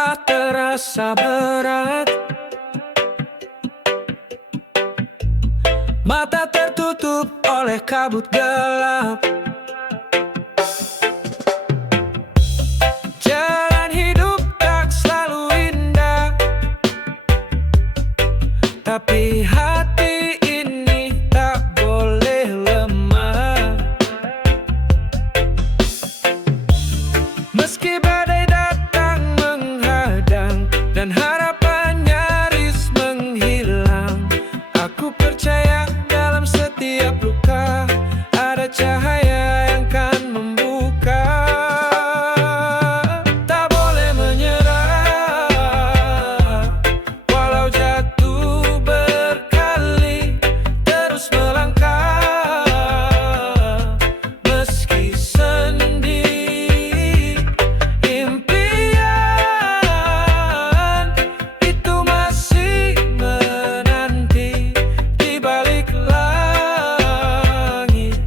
langkah terasa berat, mata tertutup oleh kabut gelap. Jalan hidup tak selalu indah, tapi hati ini tak boleh lemah. Meski badai datang menghadang dan harapan nyaris menghilang, aku percaya dalam setiap luka ada cahaya yang kan membuka. Tak boleh menyerah, walau jatuh berkali, terus melangkah meski sendiri. Impian itu masih menanti di balik langit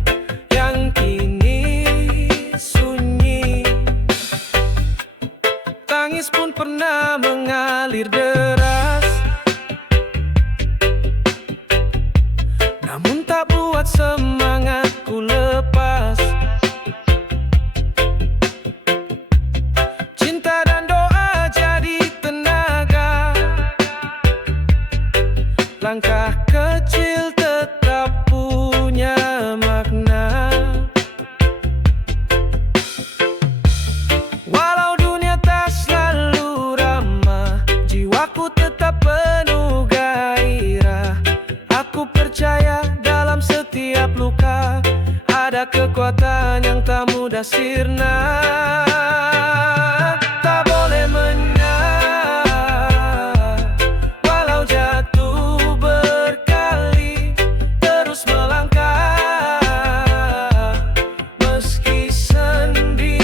yang kini sunyi. Tangis pun pernah mengalir deras, namun tak buat semangatku lepas. Cinta dan doa jadi tenaga, langkah kecil tetap punya makna. Walau dunia tak selalu ramah, jiwaku tetap penuh gairah. Aku percaya dalam setiap luka ada kekuatan yang tak mudah sirna. Tak boleh menyerah, walau jatuh berkali, terus melangkah meski sendiri.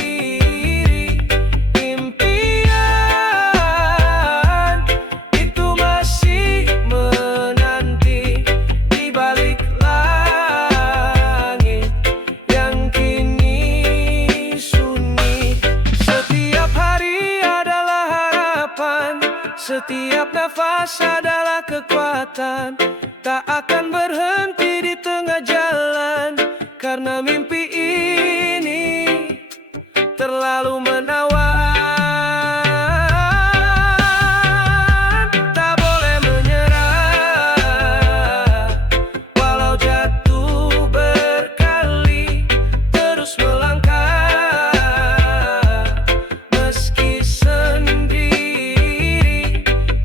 Impian itu masih menanti di balik langit yang kini sunyi. Setiap hari adalah harapan, setiap nafas adalah kekuatan. Tak akan berhenti di tengah jalan, karena mimpi ini terlalu menawan. Tak boleh menyerah, walau jatuh berkali, terus melangkah meski sendiri.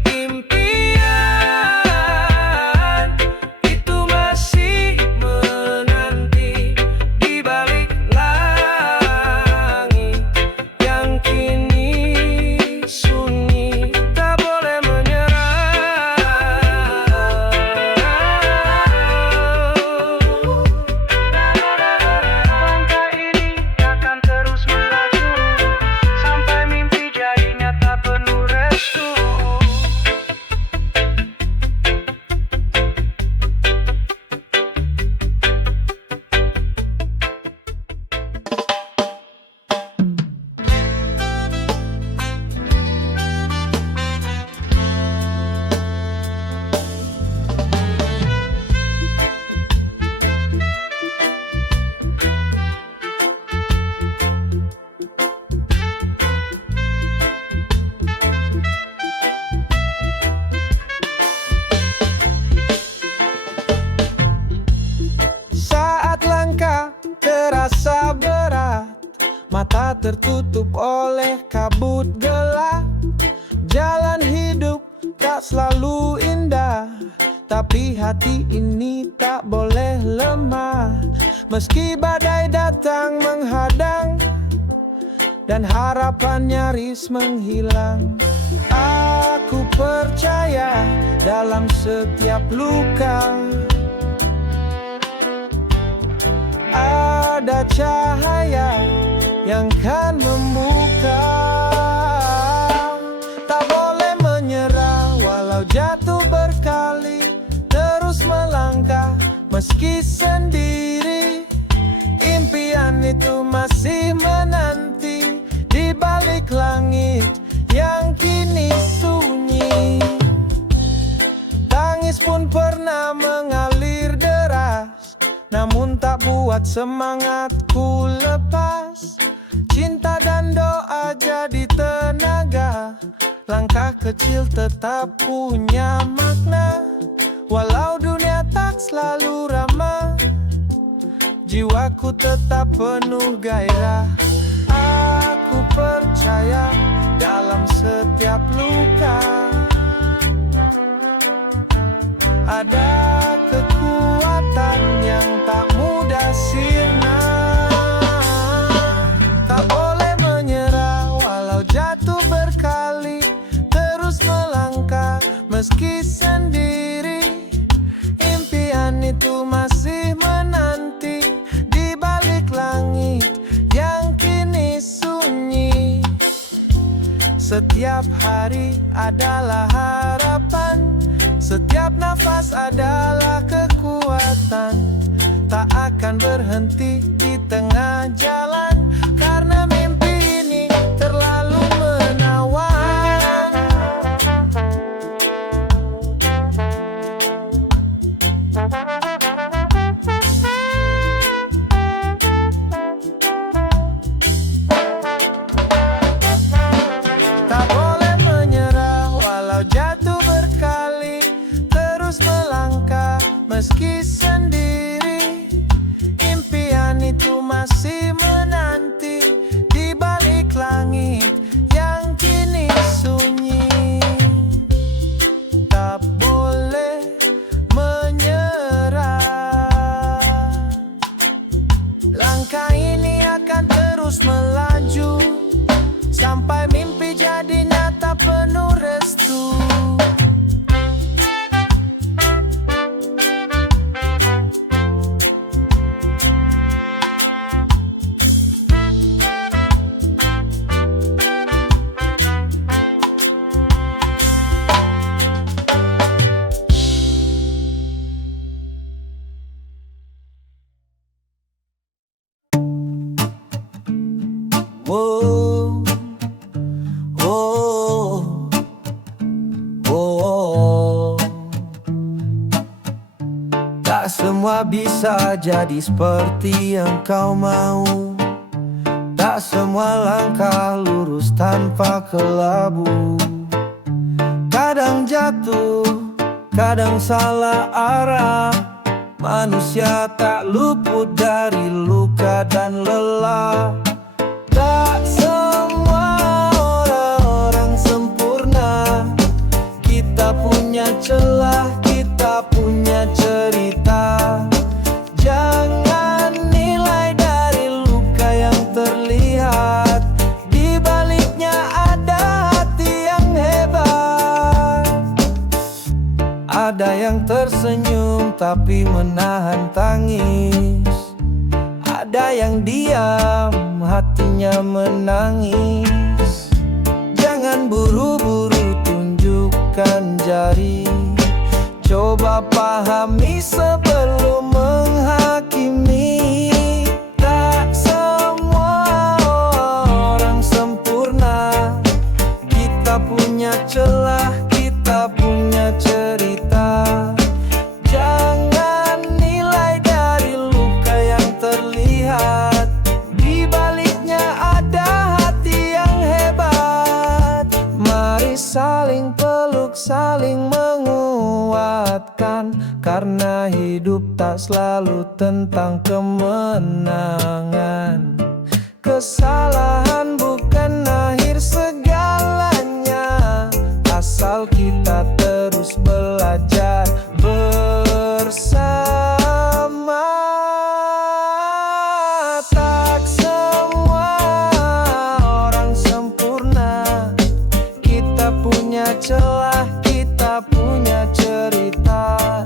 Impian itu masih menanti di balik langit yang kini sunyi. Tak boleh menyerah. Langkah ini akan terus melaju sampai mimpi jadi nyata penuh restu. Saat langkah terasa berat, mata tertutup oleh kabut gelap. Jalan hidup tak selalu indah, tapi hati ini tak boleh lemah. Meski badai datang menghadang dan harapan nyaris menghilang, aku percaya dalam setiap luka ada cahaya yang kan membuka. Tak boleh menyerah, walau jatuh berkali, terus melangkah meski sendiri. Impian itu masih menanti di balik langit yang kini namun tak buat semangatku lepas. Cinta dan doa jadi tenaga, langkah kecil tetap punya makna. Walau dunia tak selalu ramah, jiwaku tetap penuh gairah. Aku percaya dalam setiap luka ada kekuatan yang tak mudah sirna. Tak boleh menyerah walau jatuh berkali, terus melangkah meski sendiri. Impian itu masih menanti di balik langit yang kini sunyi. Setiap hari adalah harapan, setiap nafas adalah kekuatan. Tak akan berhenti di tengah jalan, karena mimpi ini terlalu menawan. Tak boleh menyerah walau jatuh berkali, terus melangkah meski sendiri. Impian itu masih menanti di balik langit yang kini sunyi. Tak boleh menyerah. Langkah ini akan terus melaju sampai mimpi jadi nyata penuh restu. Oh, oh, oh. Tak semua bisa jadi seperti yang kau mau. Tak semua langkah lurus tanpa kelabu. Kadang jatuh, kadang salah arah. Manusia tak luput dari luka dan lelah. Tak semua orang sempurna. Kita punya celah, kita punya cerita. Jangan nilai dari luka yang terlihat, di baliknya ada hati yang hebat. Ada yang tersenyum tapi menahan tangis. Ada yang diam, hatinya menangis. Jangan buru-buru tunjukkan jari, coba pahami sebelum menghakimi. Tak semua orang sempurna. Kita punya celah, kita punya cerita. Jangan nilai dari luka yang terlihat, di baliknya ada hati yang hebat. Mari saling peluk, saling menguatkan, karena hidup tak selalu tentang kemenangan. Kesalahan bukan akhir segalanya, asal kita terus belajar bersama. Tak semua orang sempurna. Kita punya celah, kita punya cerita.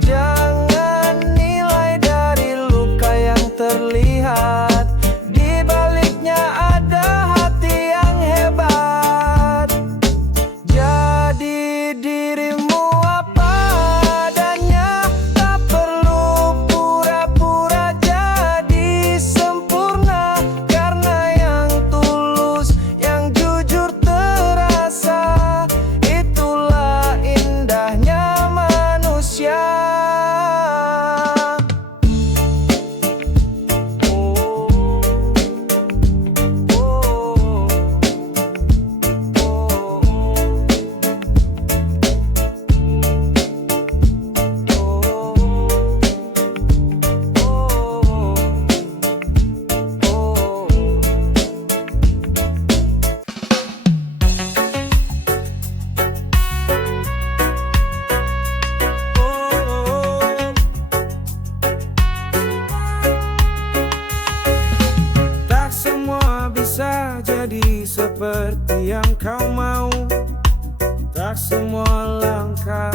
Jangan nilai dari luka yang terlihat, di baliknya seperti yang kau mau. Tak semua langkah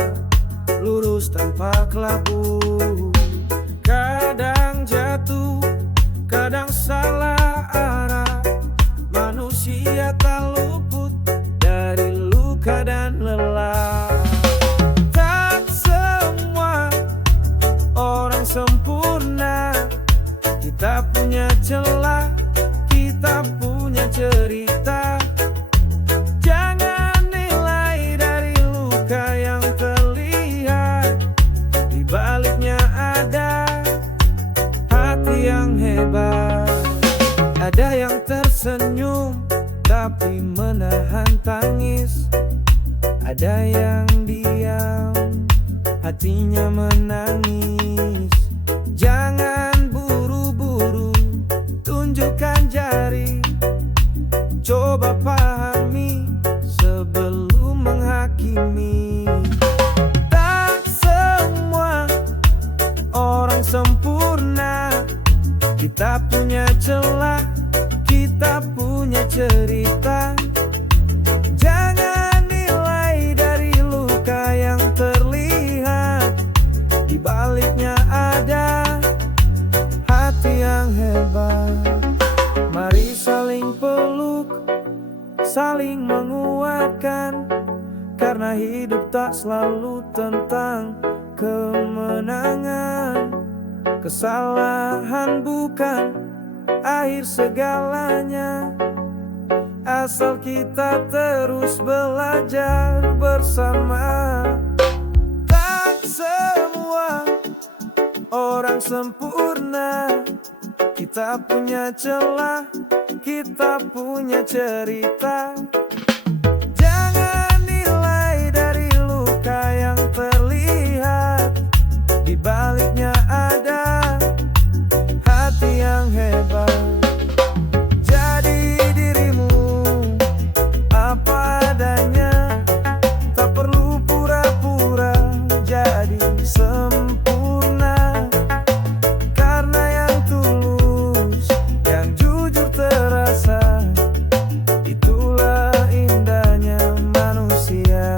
lurus tanpa kelabu. Kadang jatuh, kadang salah arah. Manusia tak luput dari luka dan lelah. Tak semua orang sempurna. Kita punya celah, kita punya cerita. Jangan nilai dari luka yang terlihat. Di baliknya ada hati yang hebat. Ada yang tersenyum tapi menahan tangis. Ada yang diam, hatinya menangis. Jangan buru-buru tunjukkan jari. Coba pahami sebelum menghakimi. Tak semua orang sempurna. Kita punya celah, kita punya cerita. Jangan nilai dari luka yang terlihat. Di baliknya ada hati yang hebat. Mari saling peluk, saling menguatkan. Karena hidup tak selalu tentang kemenangan. Kesalahan bukan akhir segalanya, asal kita terus belajar bersama. Tak semua orang sempurna. Kita punya celah, kita punya cerita. Jangan nilai dari luka yang terlihat. Di baliknya ada hati yang hebat. Jadi dirimu apa adanya. Tak perlu pura-pura jadi sempurna. Karena yang tulus, yang jujur terasa. Itulah indahnya manusia.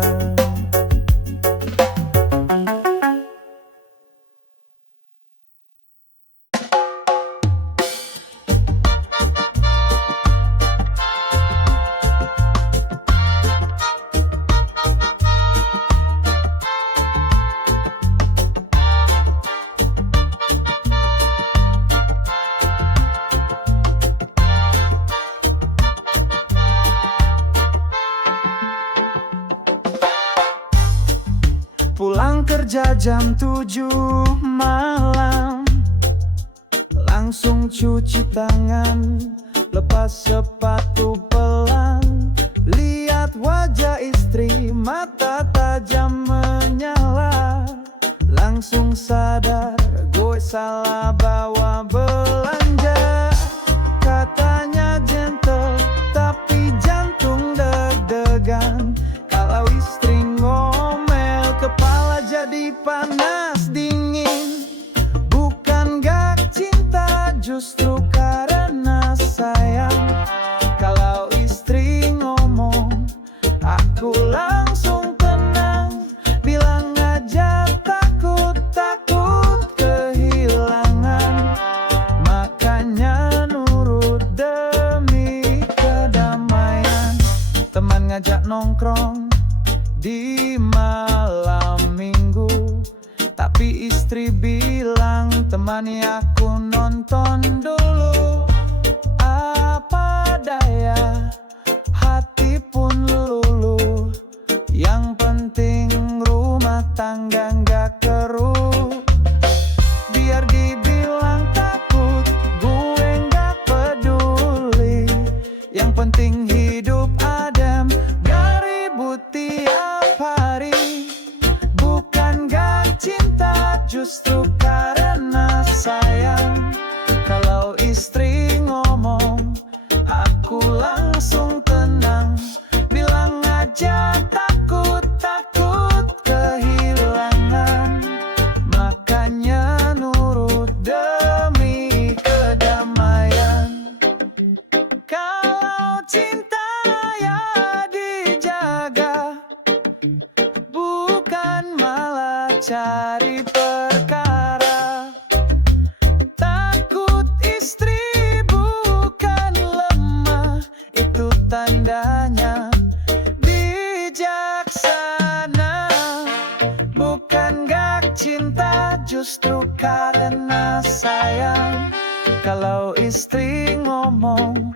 Pulang kerja jam 7 malam, langsung cuci tangan, lepas sepatu pelan. Lihat wajah istri, mata tajam menyala. Langsung sadar gue salah bawa belanja. Katanya gentle, tapi jantung deg-degan. Kalau istri ngomel, kepala jadi panas dingin. Bukan gak cinta, justru karena sayang. Kalau istri ngomong, aku langsung tenang. Bilang aja takut kehilangan. Makanya nurut demi kedamaian. Teman ngajak nongkrong di malam minggu, tapi istri bilang temani aku nonton dulu. Apa daya, hati pun luluh. Yang penting rumah tangga nggak keruh. Biar dibilang takut, gue nggak peduli. Yang penting hidup adem, gak ribut tiap hari. Bukan gak cinta, justru karena sayang. Kalau cari perkara. Takut istri bukan lemah, itu tandanya bijaksana. Bukan gak cinta, justru karena sayang. Kalau istri ngomong,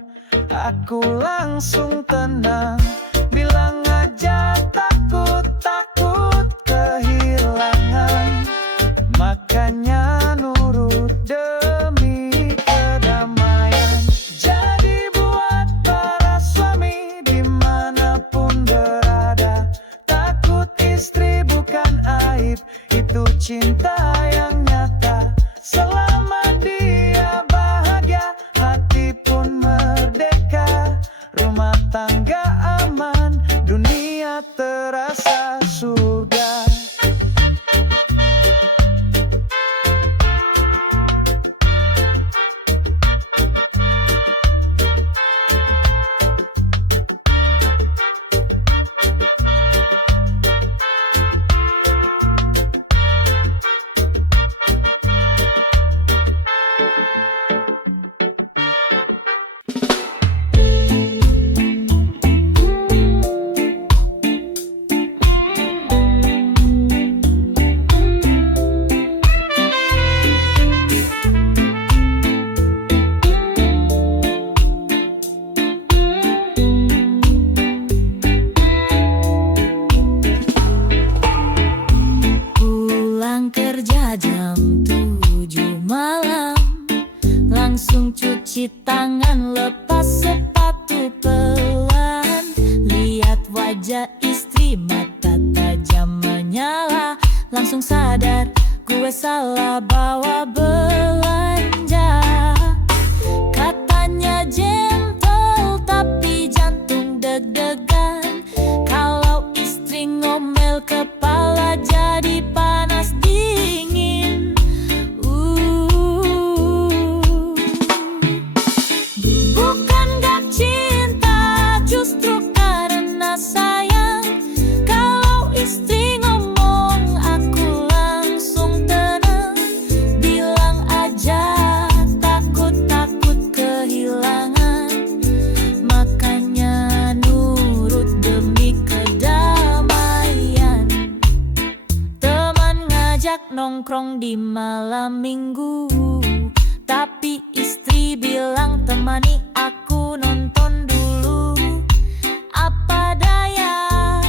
aku langsung tenang. Bilang aja takut kehilangan. Makanya nurut demi kedamaian. Jadi buat para suami dimanapun berada, takut istri bukan aib, itu cinta yang nyata. Selama dia bahagia, hati pun merdeka. Rumah tangga aman, dunia terasa surga. Kerja jam 7 malam, langsung cuci tangan, lepas sepatu pelan. Lihat wajah istri, mata tajam menyala. Langsung sadar, gue salah bawa belanja. Katanya gentle, tapi jantung deg-degan. Kalau istri ngomel, kepala jadi panas dingin. Bukan gak cinta, justru karena sayang. Kalau istri ngomong, aku langsung tenang. Bilang aja takut kehilangan. Makanya nurut demi kedamaian. Teman ngajak nongkrong di malam minggu, tapi istri bilang temani aku nonton dulu. Apa daya,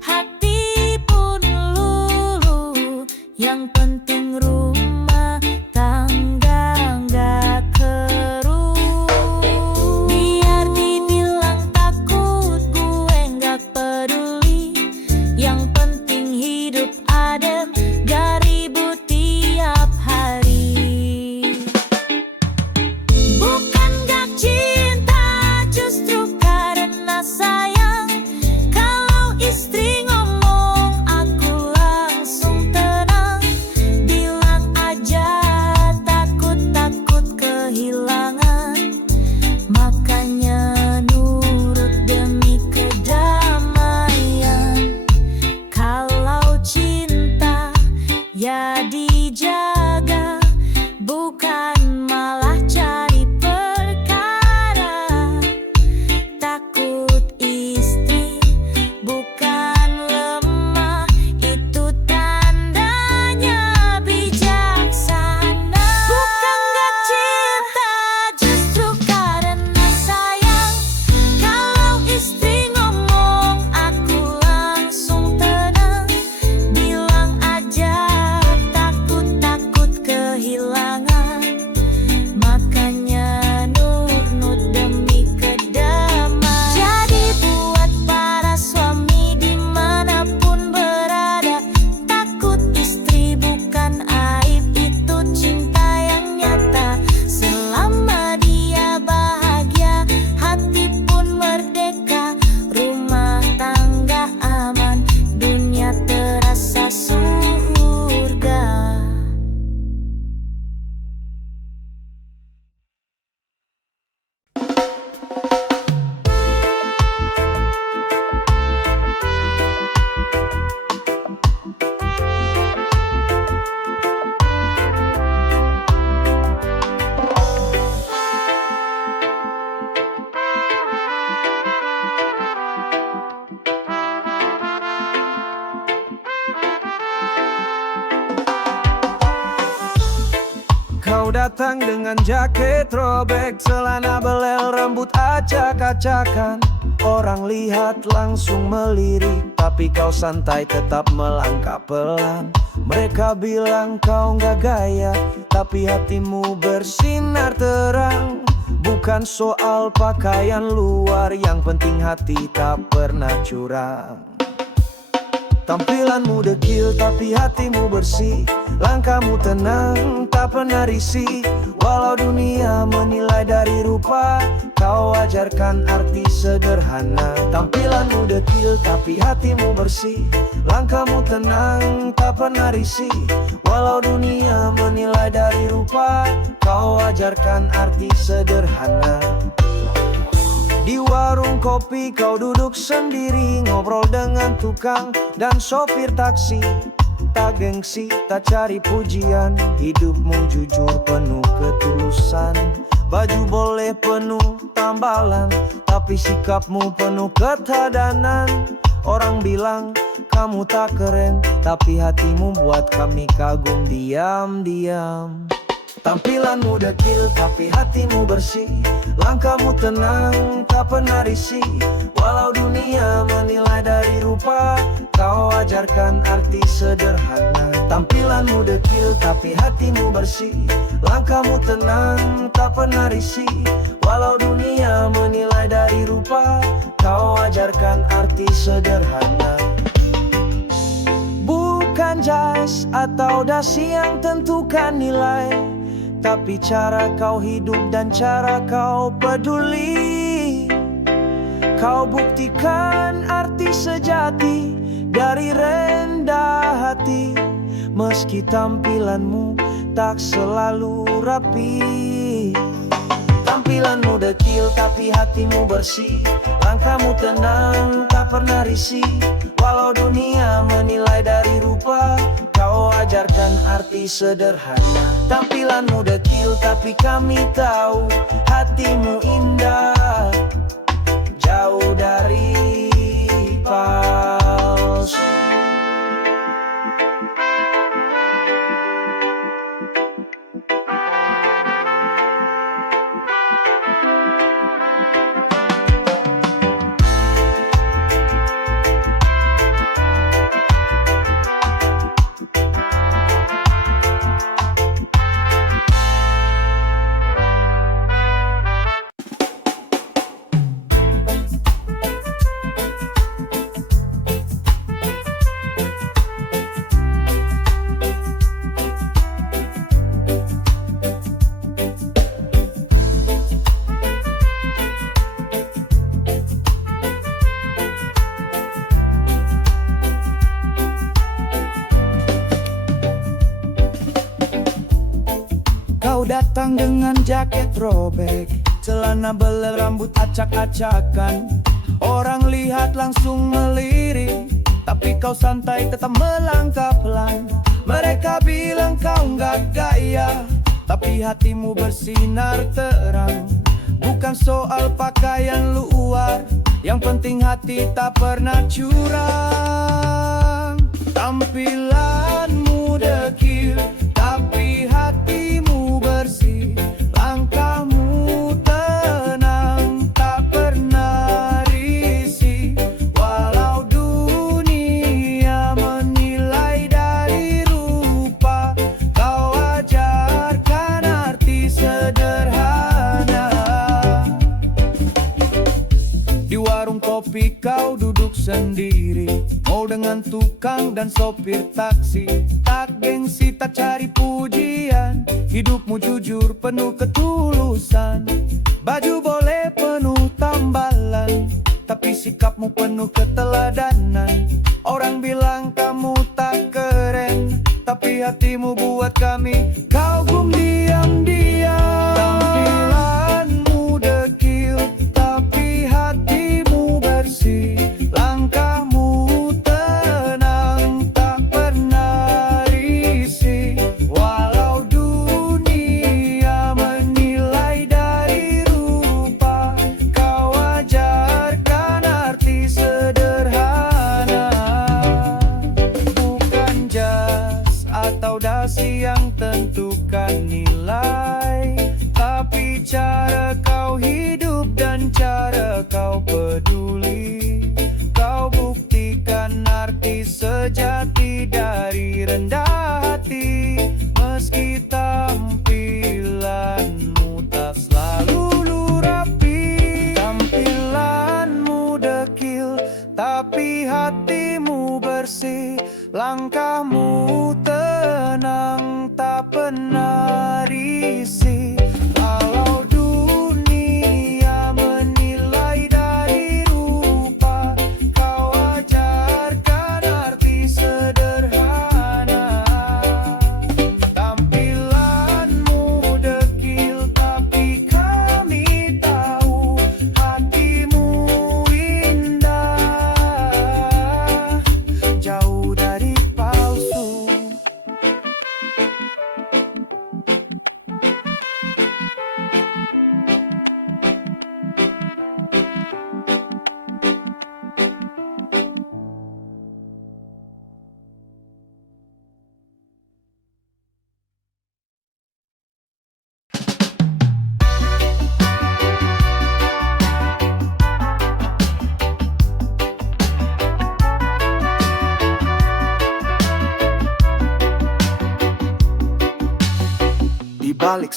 hati pun luluh. Yang penting rumah tangga nggak keruh. Biar dibilang takut, gue nggak peduli. Yang penting hidup adem, gak ribut tiap hari. Bukan gak cinta, datang dengan jaket robek, celana belel, rambut acak-acakan. Orang lihat langsung melirik, tapi kau santai tetap melangkah pelan. Mereka bilang kau nggak gaya, tapi hatimu bersinar terang. Bukan soal pakaian luar, yang penting hati tak pernah curang. Tampilanmu dekil tapi hatimu bersih, langkahmu tenang tak pernah risih. Walau dunia menilai dari rupa, kau ajarkan arti sederhana. Tampilanmu dekil tapi hatimu bersih, langkahmu tenang tak pernah risih. Walau dunia menilai dari rupa, kau ajarkan arti sederhana. Di warung kopi kau duduk sendiri, ngobrol dengan tukang dan sopir taksi. Tak gengsi, tak cari pujian, hidupmu jujur penuh ketulusan. Baju boleh penuh tambalan, tapi sikapmu penuh ketadanan. Orang bilang kamu tak keren, tapi hatimu buat kami kagum diam-diam. Tampilanmu dekil tapi hatimu bersih, langkahmu tenang tak pernah risih. Walau dunia menilai dari rupa, kau ajarkan arti sederhana. Tampilanmu dekil tapi hatimu bersih, langkahmu tenang tak pernah risih. Walau dunia menilai dari rupa, kau ajarkan arti sederhana. Bukan jas atau dasi yang tentukan nilai, tapi cara kau hidup dan cara kau peduli. Kau buktikan arti sejati dari rendah hati, meski tampilanmu tak selalu rapi. Tampilanmu dekil tapi hatimu bersih, langkahmu tenang tak pernah risih. Walau dunia menilai dari rupa, kau ajarkan arti sederhana. Tampilanmu dekil tapi kami tahu hatimu indah, jauh dari palsu. Kau datang dengan jaket robek, celana belel, rambut acak-acakan. Orang lihat langsung melirik, tapi kau santai tetap melangkah pelan. Mereka bilang kau nggak gaya, tapi hatimu bersinar terang. Bukan soal pakaian luar, yang penting hati tak pernah curang. Tampilanmu dekil tapi hatimu bersih, langkahmu tenang tak pernah risih. Walau dunia menilai dari rupa, kau ajarkan arti sederhana. Di warung kopi kau duduk sendiri, mau dengan tukang dan sopir taksi. Tak gengsi, tak cari pujian, hidupmu jujur penuh ketulusan. Baju boleh penuh tambalan, tapi sikapmu penuh keteladanan. Orang bilang kamu tak keren, tapi hatimu buat kami kagum diam-diam. Tampilanmu dekil tapi hatimu bersih, langkahmu tenang tak pernah risih. Walau dunia menilai dari rupa, kau ajarkan arti sederhana.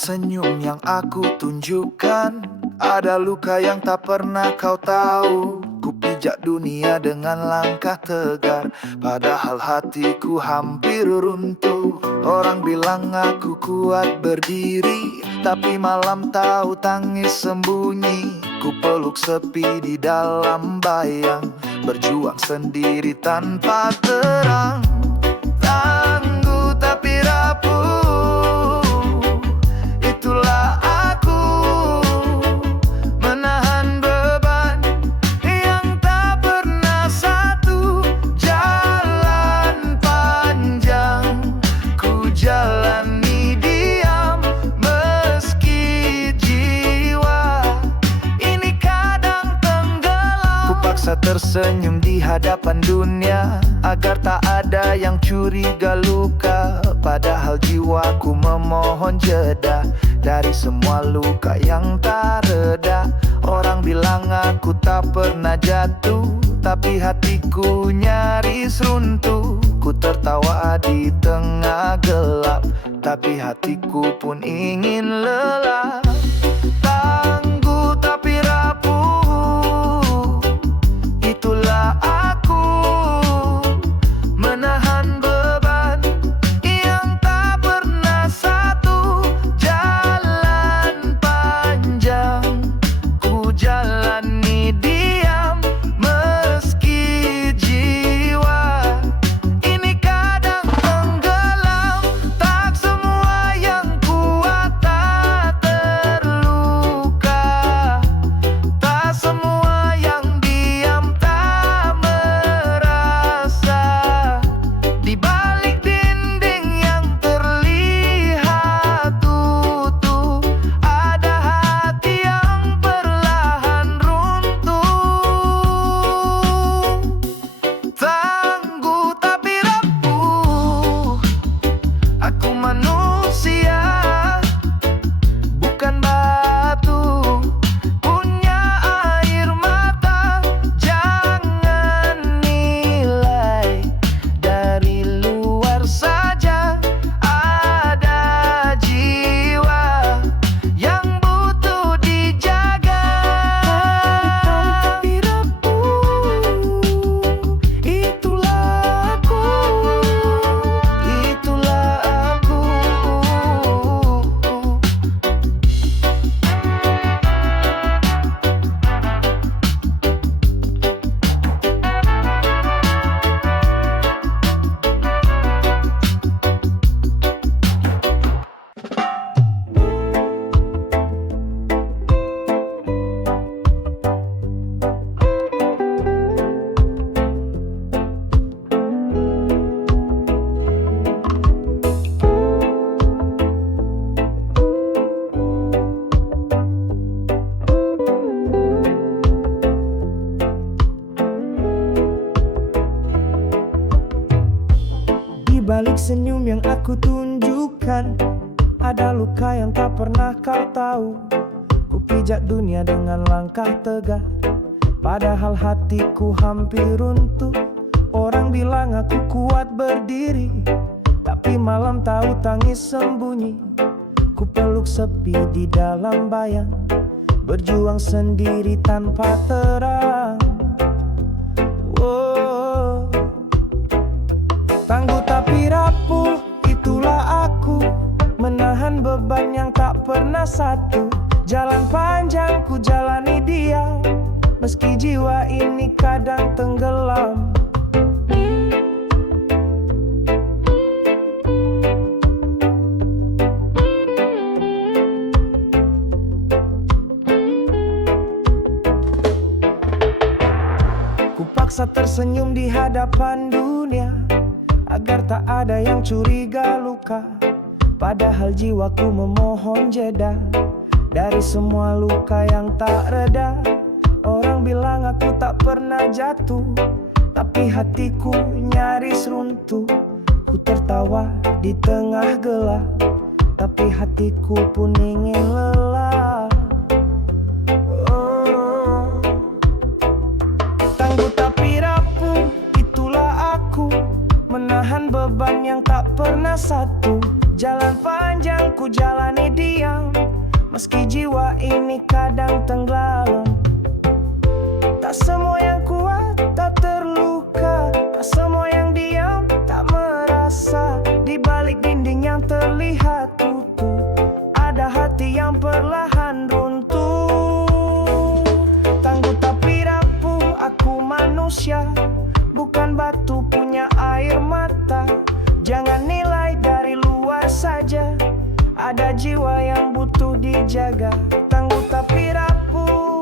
senyum yang aku tunjukkan, ada luka yang tak pernah kau tahu. Ku pijak dunia dengan langkah tegar, padahal hatiku hampir runtuh. Orang bilang aku kuat berdiri, tapi malam tahu tangis sembunyi. Ku peluk sepi di dalam bayang, berjuang sendiri tanpa terang. Tangguh tapi rapuh, itulah aku, menahan beban yang tak pernah satu. Jalan panjang ku jalani diam, meski jiwa ini kadang tenggelam. Ku paksa tersenyum di hadapan dunia, agar tak ada yang curiga luka. Padahal jiwaku memohon jeda dari semua luka yang tak reda. Orang bilang aku tak pernah jatuh, tapi hatiku nyaris runtuh. Ku tertawa di tengah gelap, tapi hatiku pun ingin lelah. Tangguh tapi rapuh, itulah aku, menahan beban yang tak pernah satu. Jalan panjang ku jalani diam, meski jiwa ini kadang tenggelam. Tak semua yang kuat tak terluka, tak semua yang diam tak merasa. Di balik dinding yang terlihat utuh, ada hati yang perlahan runtuh. Tangguh tapi rapuh, aku manusia, bukan batu, punya air mata. Jangan nilai dari luar saja, ada jiwa yang butuh dijaga. Tapi rapuh, itulah aku, itulah aku. Di balik senyum yang aku tunjukkan, ada luka yang tak pernah kau tahu. Ku pijak dunia dengan langkah tegar, padahal hatiku hampir runtuh. Orang bilang aku kuat berdiri, tapi malam tahu tangis sembunyi. Ku peluk sepi di dalam bayang, berjuang sendiri tanpa terang. Oh, tangguh tapi rapuh, itulah aku, menahan beban yang tak pernah satu. Jalan panjang ku jalani diam, meski jiwa ini kadang tenggelam. Ku paksa tersenyum di hadapan dunia, agar tak ada yang curiga luka. Padahal jiwaku memohon jeda dari semua luka yang tak reda. Orang bilang aku tak pernah jatuh, tapi hatiku nyaris runtuh. Ku tertawa di tengah gelap, tapi hatiku pun ingin lelah. Oh, tangguh tapi rapuh, itulah aku, menahan beban yang tak pernah satu. Jalan panjang ku jalani diam, meski jiwa ini kadang tenggelam. Tak semua yang kuat tak terluka, tak semua yang diam tak merasa. Di balik dinding yang terlihat tutup, ada hati yang perlahan runtuh. Tangguh tapi rapuh, aku manusia, bukan batu punya air mata. Jangan nilai dari luar saja, ada jiwa yang butuh dijaga. Tangguh tapi rapuh,